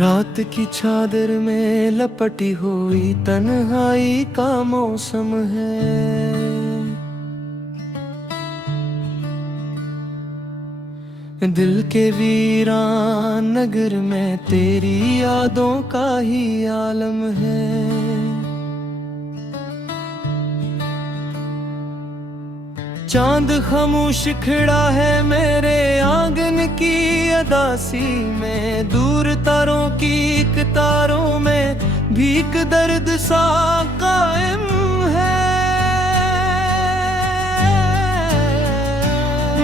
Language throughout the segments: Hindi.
रात की चादर में लपटी हुई तन्हाई का मौसम है। दिल के वीरान नगर में तेरी यादों का ही आलम है। चांद खामोश खड़ा है मेरे आंगन की अदासी में। दूर तारों की कतारों में भीख दर्द सा कायम है।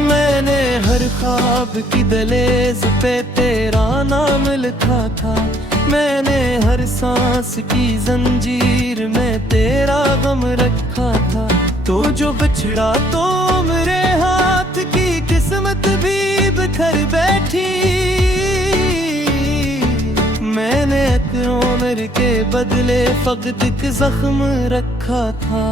मैंने हर ख्वाब की दहलीज पे तेरा नाम लिखा था। मैंने हर सांस की जंजीर में तेरा गम रखा था। तो जो बिछड़ा तो मेरे हाथ की किस्मत भी बिखर बैठी। मैंने उम्र के बदले फक़द का जख्म रखा था।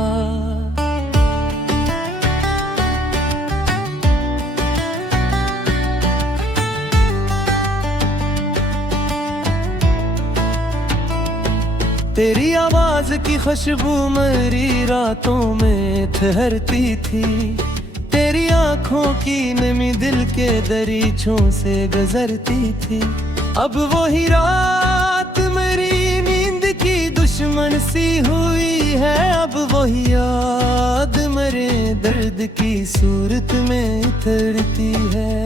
तेरी आवाज की खुशबू मेरी रातों में ठहरती थी। तेरी आंखों की नमी दिल के दरीचों से गुजरती थी। अब वही रात मेरी नींद की दुश्मन सी हुई है। अब वही याद मेरे दर्द की सूरत में उतरती है।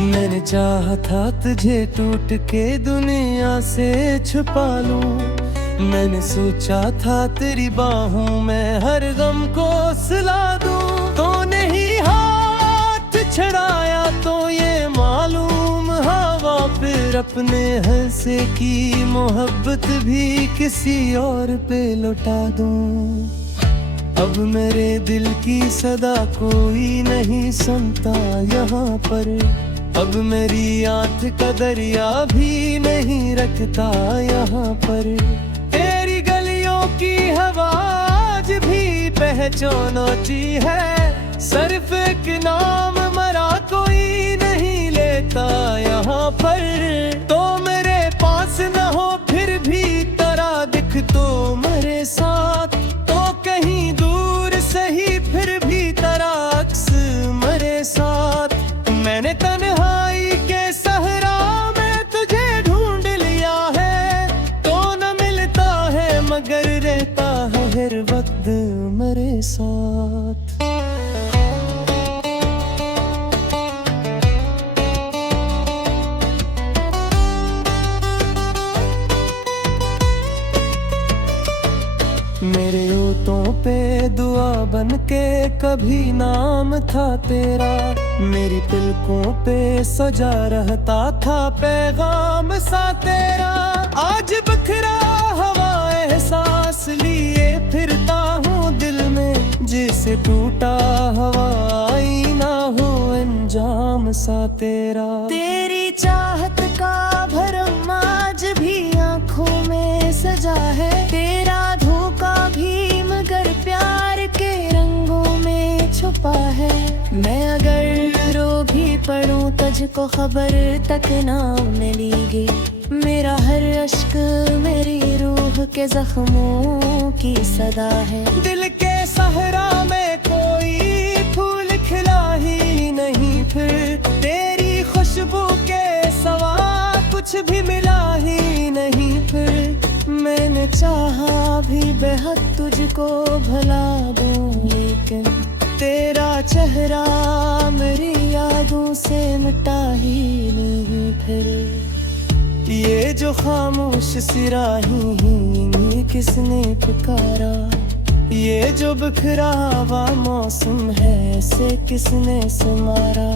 मैंने चाहा था तुझे टूट के दुनिया से छुपा लूं। मैंने सोचा था तेरी बाहों में हर गम को सुला दूं। तो नहीं हाथ छड़ाया तो ये मालूम हवा फिर अपने हंसे की मोहब्बत भी किसी और पे लौटा दूं। अब मेरे दिल की सदा कोई नहीं सुनता यहाँ पर। अब मेरी आंख का दरिया भी नहीं रखता यहाँ पर। तेरी गलियों की हवा आज भी पहचानती है। सिर्फ एक नाम मरा कोई नहीं लेता यहाँ पर। तो मेरे पास न हो फिर भी तेरा दिख तो मेरे साथ। तो कहीं दूर सही फिर भी तेरा अक्स मेरे साथ। मैंने तन्हाई के सहरा में तुझे ढूंढ लिया है। तो न मिलता है मगर रहता है हर वक्त मेरे साथ। मेरे होठों पे दुआ बन के कभी नाम था तेरा। मेरी पलकों पे सजा रहता था पैगाम सा तेरा। आज बिखरा हवा एहसास लिए फिरता हूँ दिल में। जैसे टूटा हवाई ना हो अंजाम सा तेरा। तेरी चाहत का भरम आज भी आँखों में सजा है। तेरा धोखा भी मगर प्यार के रंगों में छुपा है। मैं अगर रो भी पड़ूं तुझको खबर तक ना मिलेगी। मेरा हर अश्क मेरी रूह के जख्मों की सदा है। दिल के सहरा में कोई फूल खिला ही नहीं फिर। तेरी खुशबू के सवा कुछ भी मिला ही नहीं फिर। मैंने चाहा भी बेहद तुझको भला दूं लेकिन तेरा चेहरा मेरी यादों से मिटा ही नहीं फिर। ये जो खामोश सिराही ये किसने पुकारा। ये जो बिखरा हुआ मौसम है इसे किसने संवारा।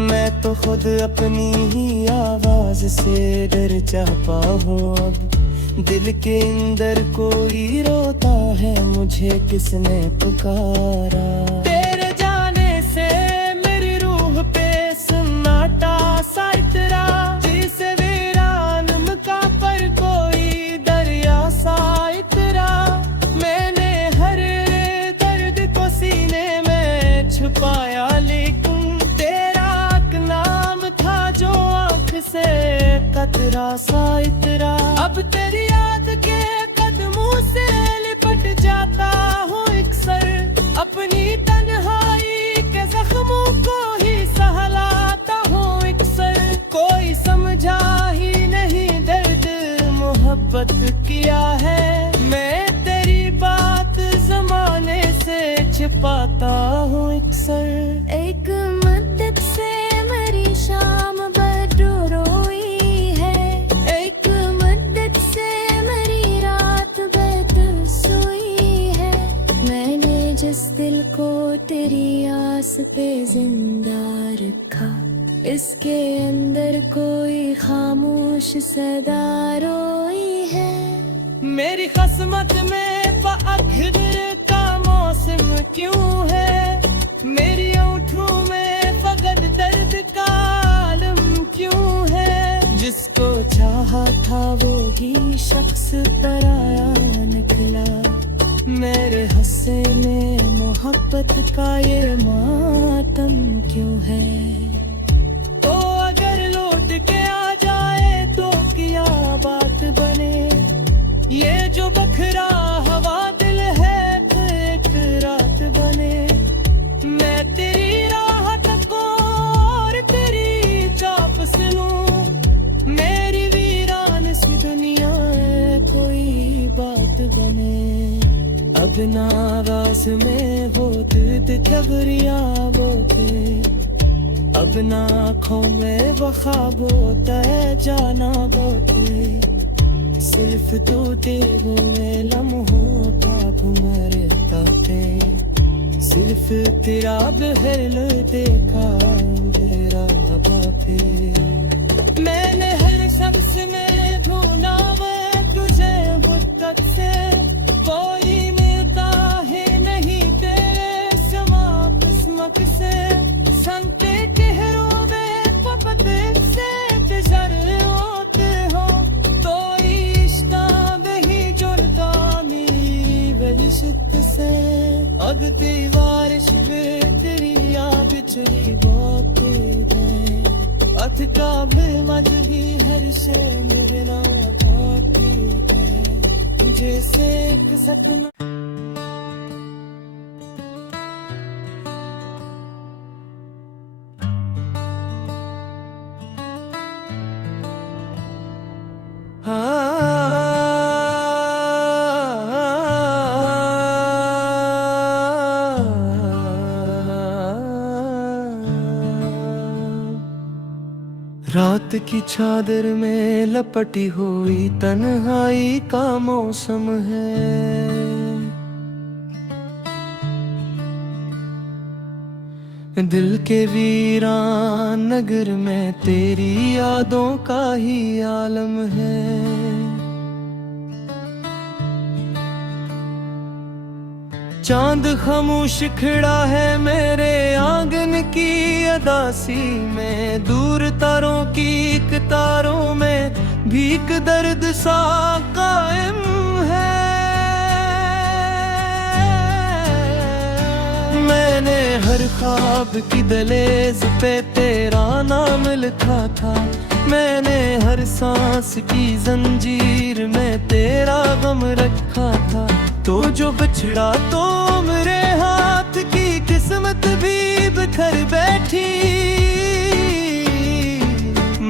मैं तो खुद अपनी ही आवाज से डर चाहता हूँ। अब दिल के अंदर कोई रोता है मुझे किसने पुकारा। तेरे जाने से मेरी रूह पे सन्नाटा सा इतरा। जिसे वीरान का पर कोई दरिया सा इतरा। मैंने हर दर्द को सीने में छुपाया लेकिन तेरा नाम था जो मोहब्बत किया है। मैं तेरी बात जमाने से छिपाता हूँ अक्सर। एक मद्दत से मेरी शाम बदो रोई है, एक मद्दत से मेरी रात बद सोई है। मैंने जिस दिल को तेरी आस पे जिंदा रखा, इसके अंदर कोई खामोश सदा रोई है। मेरी किस्मत में अखिर का मौसम क्यों है, मेरी आँखों में फकत दर्द का आलम क्यों है। जिसको चाहा था वो ही शख्स पराया निकला, मेरे हंसे में मोहब्बत का ये मातम क्यों है। तो अगर लौट के आ जाए तो क्या बात बने, ये जो बखरा हवा दिल है एक रात बने। मैं तेरी राहत को और तेरी चाप से लूं, मेरी वीरान सी दुनिया है कोई बात बने। अब ना आवाज में वो दर्द खबरिया वो थे, अब ना आँखों में वो ख्वाब होता है जाना वो थे। सिर्फ टूटे हुए लम्हों का मरता है, सिर्फ तेरा बहल देखा तेरा बापे। मैंने हर शख्स में ढूंढा मैं तुझे मुद्दत से, कोई मिलता है नहीं तेरे समा किस्मत से। संते चेहरों में पपत से गुजर होते हो, तो इश्ता नहीं जुड़ता मेरी वजह से। अब दीवारिश में तेरी या बिछड़ी बहुत है, अथका भी मजही हर से मेरे नाम है। जैसे एक सपना रात की चादर में लपटी हुई तन्हाई का मौसम है। दिल के वीरान नगर में तेरी यादों का ही आलम है। चांद खामोश खड़ा है मेरे आंगन की अदासी में, दूर तारों की कतारों में भीख दर्द सा कायम है। मैंने हर ख्वाब की दहलीज पे तेरा नाम लिखा था, मैंने हर सांस की जंजीर में तेरा गम रखा था। तो जो बिछड़ा तो मेरे हाथ की किस्मत भी बिखर बैठी,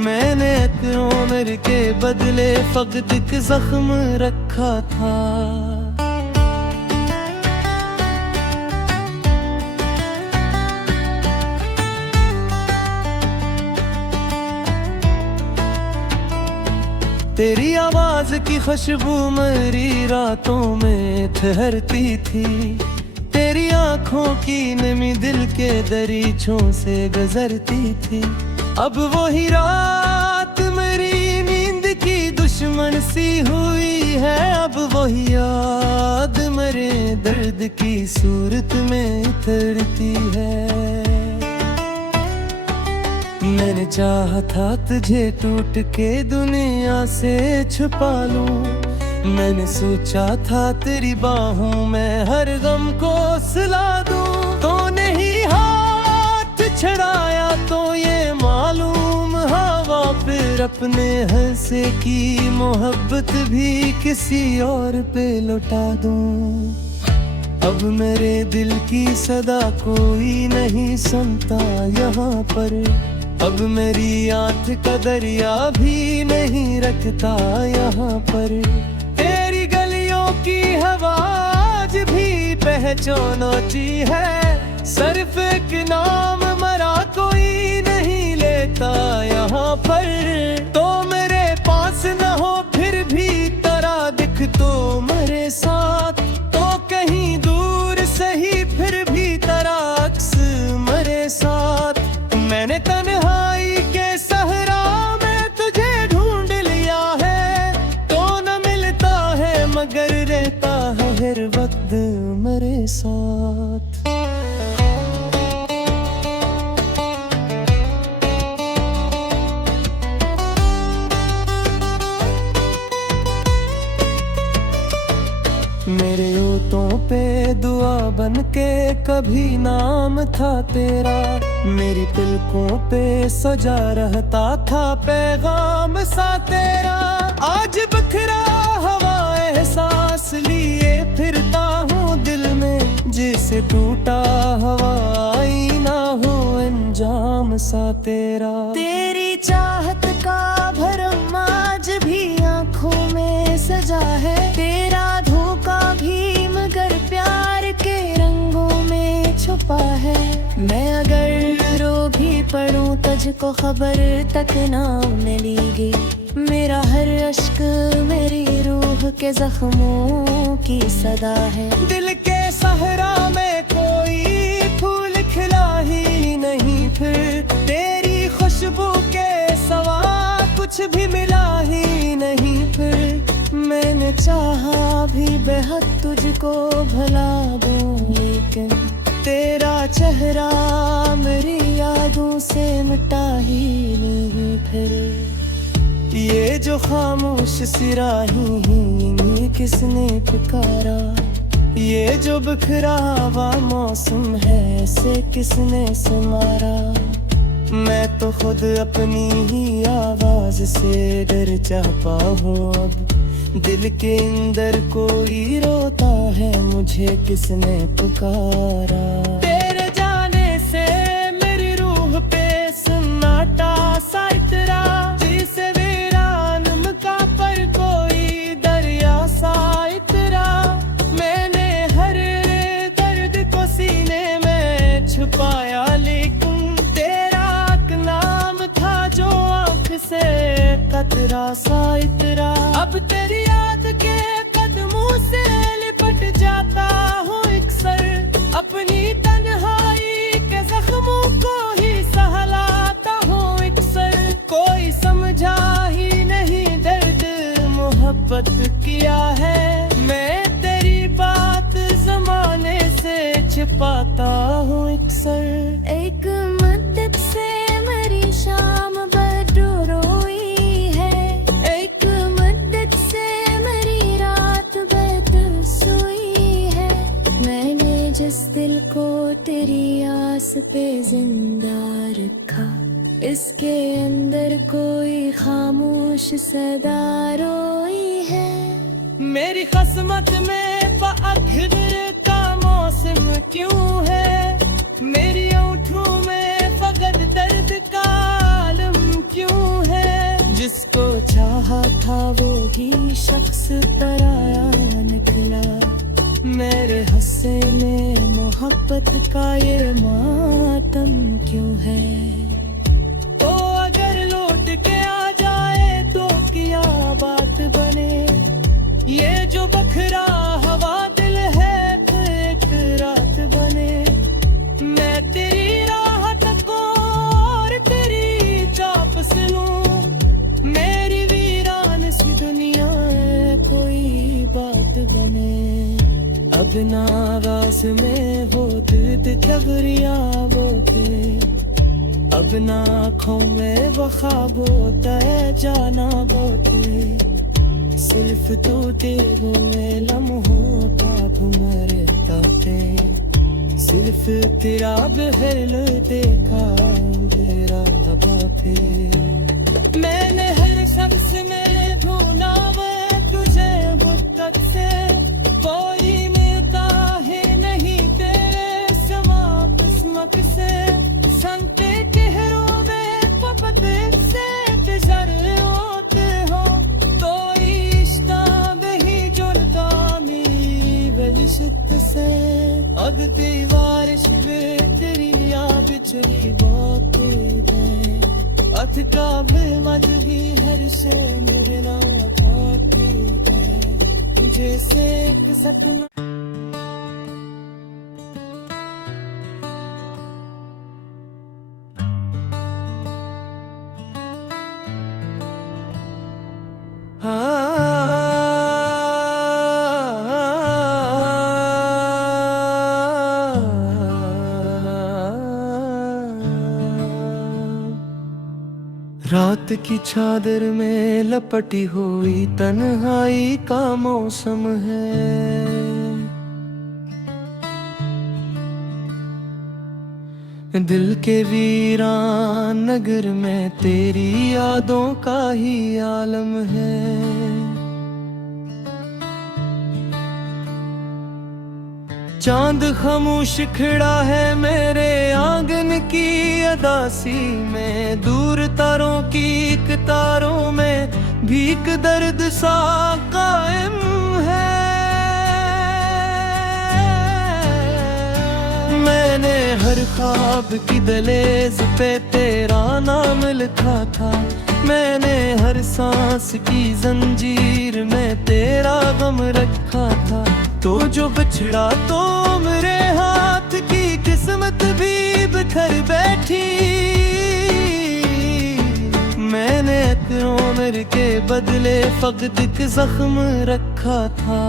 मैंने उम्र के बदले फकत के जख्म रखा था। तेरी आवाज की खुशबू मेरी रातों में ठहरती थी, तेरी आंखों की नमी दिल के दरीचों से गुजरती थी। अब वही रात मेरी नींद की दुश्मन सी हुई है, अब वही याद मेरे दर्द की सूरत में उतरती है। मैंने चाहा था तुझे टूट के दुनिया से छुपा लूं, मैंने सोचा था तेरी बाहों में हर गम को सुला दूं। तो नहीं हाथ छड़ाया तो ये मालूम हवा फिर अपने हंसे की मोहब्बत भी किसी और पे लौटा दूं। अब मेरे दिल की सदा कोई नहीं सुनता यहाँ पर, अब मेरी आंख का दरिया भी नहीं रखता यहाँ पर। तेरी गलियों की हवा आज भी पहचानती है, सिर्फ एक नाम मरा कोई नहीं लेता यहाँ पर। तो मेरे पास न हो फिर भी तेरा दिख तो मेरे साथ, तो कहीं दूर सही फिर भी तेरा अक्स मेरे साथ। मैंने तन्हाई के सहरा में तुझे ढूंढ लिया है, तो न मिलता है मगर रहता है हर वक्त मेरे साथ। मेरे ओठों पे दुआ बन के कभी नाम था तेरा, मेरी पलकों पे सजा रहता था पैगाम सा तेरा। आज बखरा हवा एहसास लिए फिरता हूँ दिल में, जैसे टूटा हवाई ना हो अंजाम सा तेरा। तेरी चाहत का भरम आज भी आंखों में सजा है, तेरा धोखा भी मगर प्यार के रंगों में छुपा है। मैं अगर रो भी पड़ूं तुझको खबर तक ना मिलेगी, मेरा हर अश्क मेरी रूह के जख्मों की सदा है। दिल के सहरा में कोई फूल खिला ही नहीं, फिर तेरी खुशबू के सवा कुछ भी मिला ही नहीं। फिर मैंने चाहा भी बेहद तुझको भला दूं, लेकिन तेरा चेहरा मेरी यादों से मिटा ही नहीं। फिर ये जो खामोश सिराही ये किसने पुकारा, ये जो बिखरा हुआ मौसम है इसे किसने संवारा। मैं तो खुद अपनी ही आवाज से डर चाहता हूँ, अब दिल के अंदर कोई रोता है मुझे किसने पुकारा। तेरे जाने से मेरी रूह पे सन्नाटा सा इतरा, जिसे वीरान मका पर कोई दरिया सा इतरा। मैंने हर दर्द को सीने में छुपाया, लेकिन तेरा नाम था जो आँख से कतरा सा इतरा। अब तेरी याद के कदमों से लिपट जाता हूँ अक्सर, अपनी तन्हाई के जख्मों को ही सहलाता हूँ अक्सर। कोई समझा ही नहीं दर्द मोहब्बत किया है, मैं तेरी बात जमाने से छिपाता हूँ अक्सर। एक मद्दत से मेरी शाम बदो रोई है, एक मद्दत से मेरी रात बद सोई है। मैंने जिस दिल को तेरी आस पे जिंदा रखा, इसके अंदर कोई खामोश सदा रोई है। मेरी किस्मत में आखिर का मौसम क्यों है, मेरी आँखों में फकत दर्द का आलम क्यों है। जिसको चाहा था वो ही शख्स पराया निकला, मेरे हंसे में मोहब्बत का ये मातम क्यों है। तो अगर लौट के आ जाए तो क्या बात बने, ये जो बखरा हवा दिल है एक रात बने। मैं तेरी राहत को और तेरी चाप से लूं, मेरी वीरान सी दुनिया कोई बात बने। अब ना आवाज में होते जबरिया बोते, अब ना आँखों में वो ख्वाब होता है जाना बोते। सिर्फ तू तेरे लम्हों का मरता थे, सिर्फ तेरा बहल देखा मेरा बापे। मैंने हर शख्स में ढूंढा मैं तुझे गुफ्तत से, कोई मिलता है नहीं तेरे समा किस्मत से। संते चेहरों में से अगती बारिश वे तेरी आ बिछड़ी बापे दे अथका भी मध भी हर से मेरे नाम थापे दे जैसे एक सपना रात की चादर में लपटी हुई तन्हाई का मौसम है। दिल के वीरान नगर में तेरी यादों का ही आलम है। चांद खामोश खड़ा है मेरे आंगन की अदासी में दूर तारों की कतारों में भीख दर्द सा कायम है। मैंने हर ख्वाब की दहलीज पे तेरा नाम लिखा था। मैंने हर सांस की जंजीर में तेरा गम रखा था। तो जो बिछड़ा तो मेरे हाथ की किस्मत भी बिखर बैठी। मैंने तेरे उम्र के बदले फक़द के जख्म रखा था।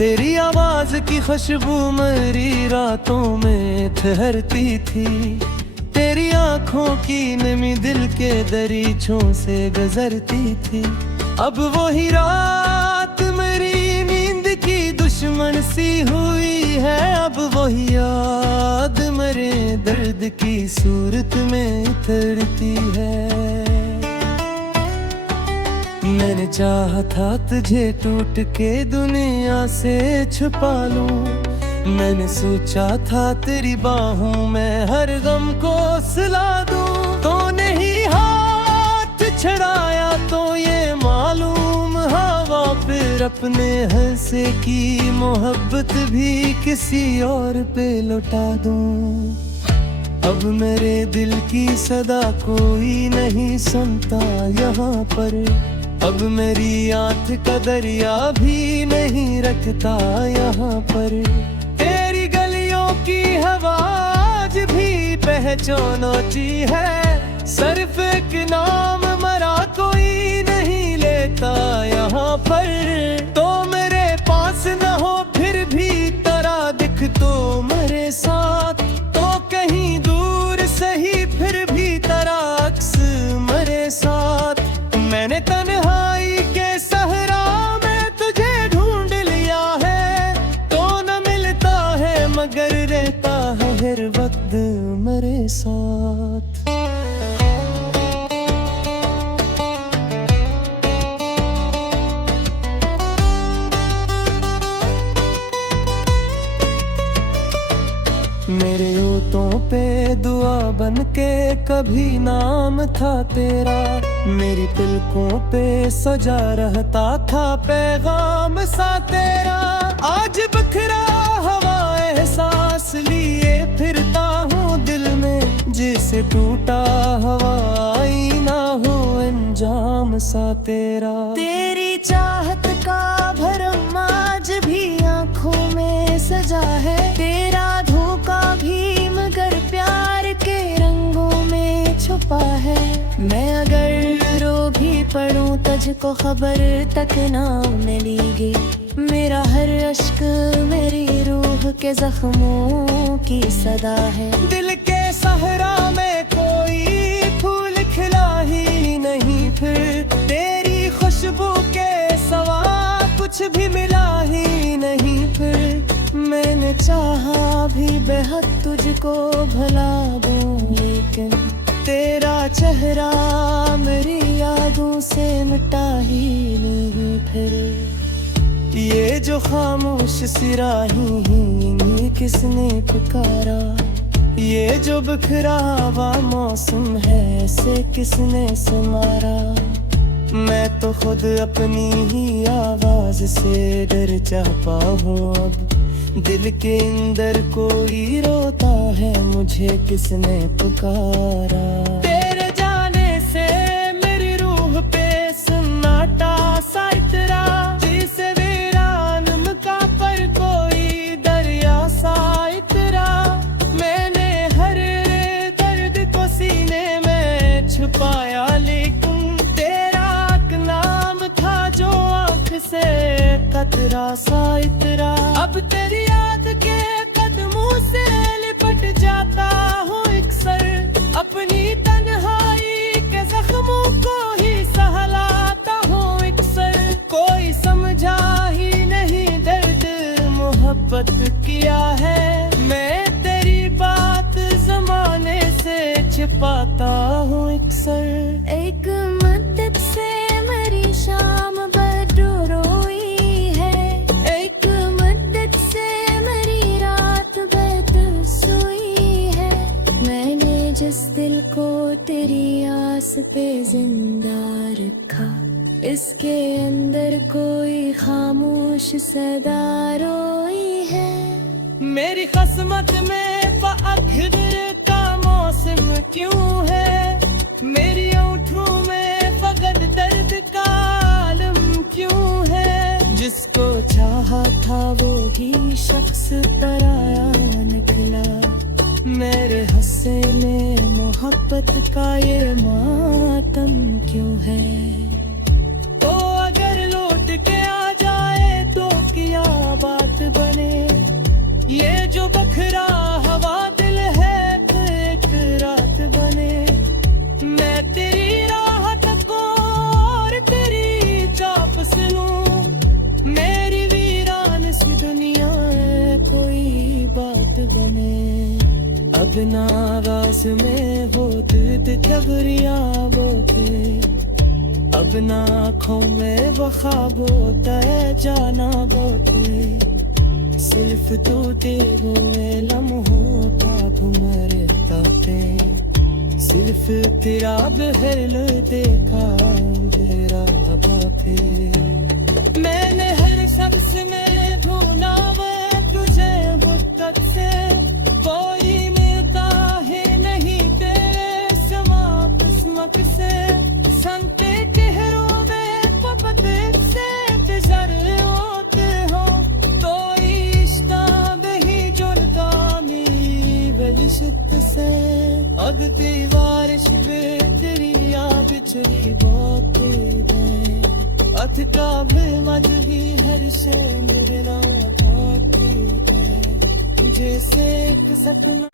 तेरी आवाज की खुशबू मेरी रातों में ठहरती थी। तेरी आंखों की नमी दिल के दरीचों से गुजरती थी। अब वही रात मेरी नींद की दुश्मन सी हुई है। अब वही याद मेरे दर्द की सूरत में उतरती है। मैंने चाहा था तुझे टूट के दुनिया से छुपा लूं। मैंने सोचा था तेरी बाहों में हर गम को सुला दूं। तो नहीं हाथ छड़ाया तो ये मालूम हवा फिर अपने हंसे की मोहब्बत भी किसी और पे लौटा दूं। अब मेरे दिल की सदा कोई नहीं सुनता यहाँ पर। अब मेरी आंख का दरिया भी नहीं रखता यहाँ पर। तेरी गलियों की हवा आज भी पहचानती है। सिर्फ एक नाम मरा कोई नहीं लेता यहाँ पर। तो मेरे पास न हो फिर भी तेरा दिख तो मेरे साथ। तो कहीं दूर सही फिर भी तेरा अक्स मेरे साथ। मैंने तन्हाई के सहरा में तुझे ढूंढ लिया है। तो न मिलता है मगर रहता है हर वक्त मेरे साथ। मेरे होठों पे दुआ बन के कभी नाम था तेरा। मेरी पलकों पे सजा रहता था पैगाम सा तेरा। आज बिखरा हवा एहसास लिए फिरता हूँ दिल में। जैसे टूटा हवाई ना हो अंजाम सा तेरा। तेरी चाहत का भरम आज भी आँखों में सजा है। तेरा धोखा भी मगर प्यार के रंगों में छुपा है। मैं अगर रो भी पड़ूं तुझको खबर तक ना मिलेगी। मेरा हर अश्क मेरी रूह के जख्मों की सदा है। दिल के सहरा में कोई फूल खिला ही नहीं फिर। तेरी खुशबू के सवा कुछ भी मिला ही नहीं फिर। मैंने चाहा भी बेहद तुझको भला दूं लेकिन तेरा चेहरा मेरी यादों से मिटा ही नहीं फिर। ये जो खामोश सिराही ये किसने पुकारा। ये जो बिखरा हुआ मौसम है, इसे किसने संवारा? मैं तो खुद अपनी ही आवाज से डर चाहता हूँ। अब दिल के अंदर कोई रोता है, मुझे किसने पुकारा? तेरे जाने से मेरी रूह पे सन्नाटा सा इतरा, जिसे वीरान मका पर कोई दरिया सा इतरा। मैंने हर दर्द को सीने में छुपाया, लेकिन जो आँख से कतरा सा इतरा। अब तेरी याद के कदमों से लिपट जाता हूँ अक्सर, अपनी तन्हाई के जख्मों को ही सहलाता हूँ अक्सर। कोई समझा ही नहीं दर्द मोहब्बत किया है, मैं तेरी बात जमाने से छिपाता हूँ अक्सर। एक मद्दत से मेरी शाम बदो रोई है, एक मद्दत से मेरी रात बद सोई है। मैंने जिस दिल को तेरी आस पे जिंदा रखा, इसके अंदर कोई खामोश सदा रोई है। मेरी किस्मत में आखिर का मौसम क्यों है? मेरी आँखों में फकत दर्द का आलम क्यों है? जिसको चाहा था वो ही शख्स पराया निकला, मेरे हंसे में मोहब्बत का ये मातम क्यों है? तो अगर लौट के आ जाए तो क्या बात बने? ये जो बखरा हवा दिल है एक रात बने। मैं तेरी राहत को और तेरी चाप सुनूं, मेरी वीरान सी दुनिया है कोई बात बने। अब ना आवाज में हो दर्द खबरिया बोते, अब ना आँखों में वो ख्वाब होता है जाना बोते। सिर्फ तू तेरे लम्हों का मरता पे, सिर्फ तेरा बहल देखा तेरा बापे। मैंने हर शख्स में ढूंढा मैं तुझे गुर्बत से, कोई मिलता है नहीं तेरे समा किस्मत से। संते चेहरों में मोहब्बत से गुजर होते हो, तो इश्ता नहीं जुड़ता मेरी बलिशत से। अब दीवार शिवे तेरी बिछड़ी बहुत है, अथ का भी मजही हर शे मेरे नाम है, जैसे एक सपना।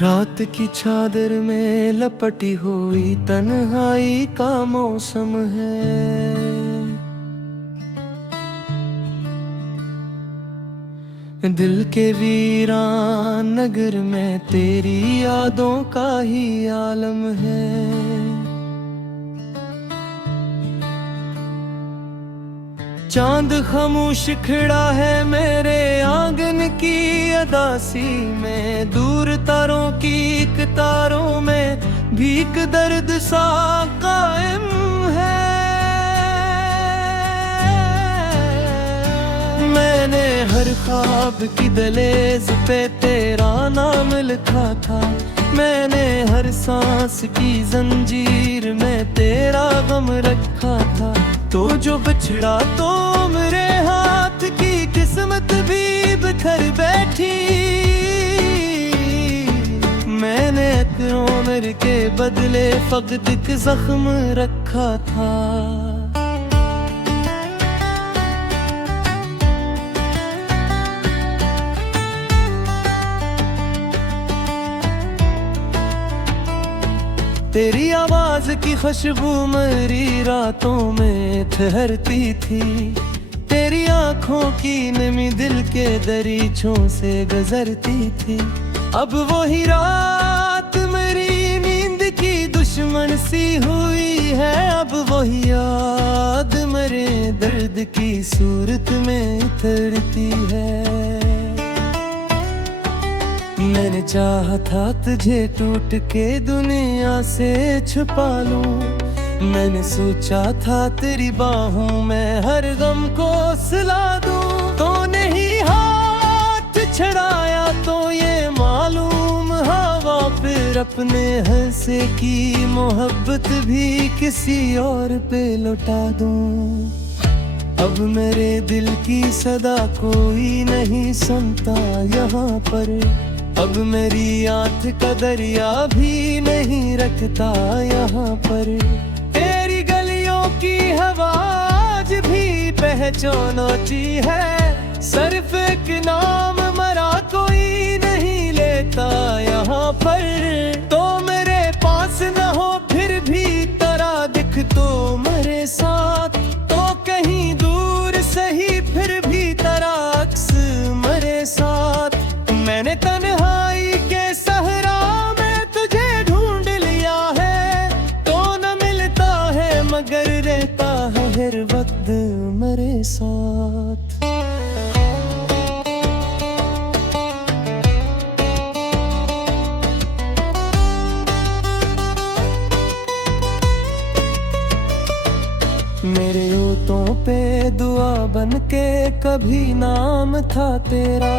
रात की चादर में लपटी हुई तन्हाई का मौसम है, दिल के वीरान नगर में तेरी यादों का ही आलम है। चांद खामोश खड़ा है मेरे आंगन की अदासी में, दूर तारों की कतारों में भीख दर्द सा कायम है। मैंने हर ख्वाब की दहलीज पे तेरा नाम लिखा था, मैंने हर सांस की जंजीर में तेरा गम रखा था। तो जो बिछड़ा तो मेरे हाथ की किस्मत भी बिखर बैठी, मैंने उम्र के बदले फकत एक जख्म रखा था। तेरी आवाज की खुशबू मेरी रातों में ठहरती थी, तेरी आंखों की नमी दिल के दरीचों से गुजरती थी। अब वही रात मेरी नींद की दुश्मन सी हुई है, अब वही याद मेरे दर्द की सूरत में उतरती है। मैंने चाहा था तुझे टूट के दुनिया से छुपा लूं, मैंने सोचा था तेरी बाहों में हर गम को सुला दूं। तो नहीं हाथ छड़ाया तो ये मालूम हवा फिर अपने हंसे की मोहब्बत भी किसी और पे लौटा दूं। अब मेरे दिल की सदा कोई नहीं सुनता यहाँ पर, अब मेरी आंख का दरिया भी नहीं रखता यहाँ पर। तेरी गलियों की हवा आज भी पहचानती है, सिर्फ एक नाम मरा कोई नहीं लेता यहाँ पर। तो मेरे पास न हो फिर भी तेरा दिख तो मेरे साथ, तो कहीं दूर सही फिर भी तेरा अक्स मेरे साथ। मैंने तन्हाई के सहरा में तुझे ढूंढ लिया है, तो न मिलता है मगर रहता है हर वक्त मेरे साथ। मेरे होठों पे दुआ बन के कभी नाम था तेरा,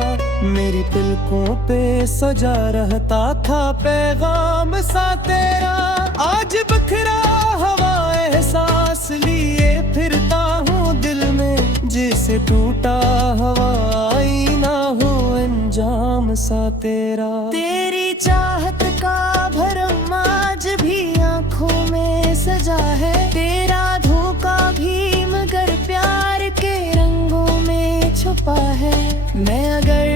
मेरी पलकों पे सजा रहता था पैगाम सा तेरा। आज बखरा हवा एहसास लिए फिरता हूँ दिल में, जैसे टूटा हवाई ना हो अंजाम सा तेरा। तेरी चाहत का भरम आज भी आंखों में सजा है, तेरा धोखा भी मगर प्यार के रंगों में छुपा है। मैं अगर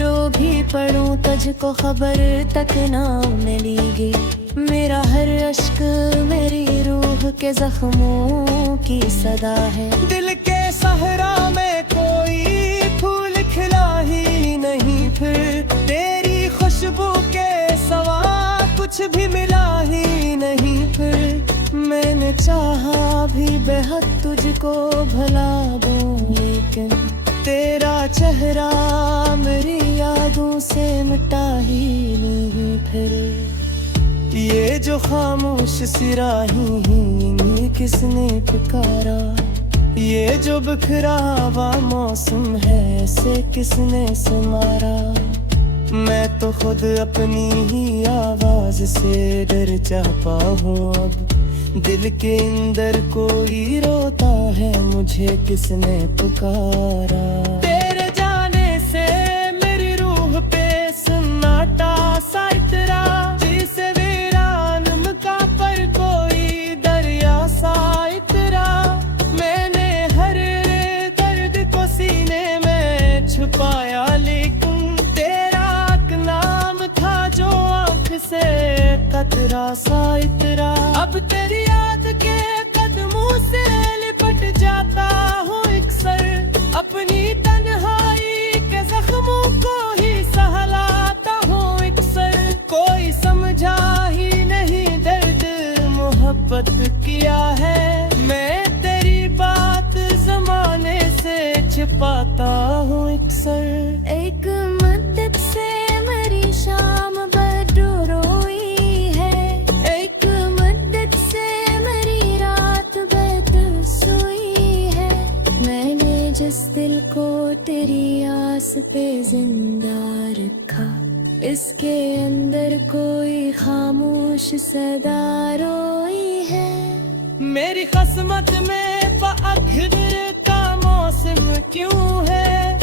रो भी पड़ूं तुझको खबर तक ना मिलेगी, मेरा हर अश्क मेरी रूह के जख्मों की सदा है। दिल के सहरा में कोई फूल खिला ही नहीं, फिर तेरी खुशबू के सवा कुछ भी मिला ही नहीं। फिर मैंने चाहा भी बेहद तुझको भला दूं, लेकिन तेरा चेहरा मेरी यादों से मिटा ही नहीं। फिर ये जो खामोश सिराही ये किसने पुकारा, ये जो बिखरा हुआ मौसम है से किसने संवारा। मैं तो खुद अपनी ही आवाज से डर चाहता हूँ, अब दिल के अंदर कोई रोता है मुझे किसने पुकारा। तेरे जाने से मेरी रूह पे सन्नाटा सा इतरा, जिसे वीरान का पर कोई दरिया सा इतरा। मैंने हर दर्द को सीने में छुपाया, लेकिन तेरा एक नाम था जो आँख से कतरा सा इतरा। अब तेरी याद के कदमों से लिपट जाता हूँ अक्सर, अपनी तन्हाई के जख्मों को ही सहलाता हूँ अक्सर। कोई समझा ही नहीं दर्द मोहब्बत किया है, मैं तेरी बात जमाने से छिपाता हूँ अक्सर। एक मदद से मेरी शाम बदो रोई है, एक मदद से मेरी रात बद सोई है। मैंने जिस दिल को तेरी आस पे जिंदा रखा, इसके अंदर कोई खामोश सदा रोई है। मेरी किस्मत में आखिर का मौसम क्यों है,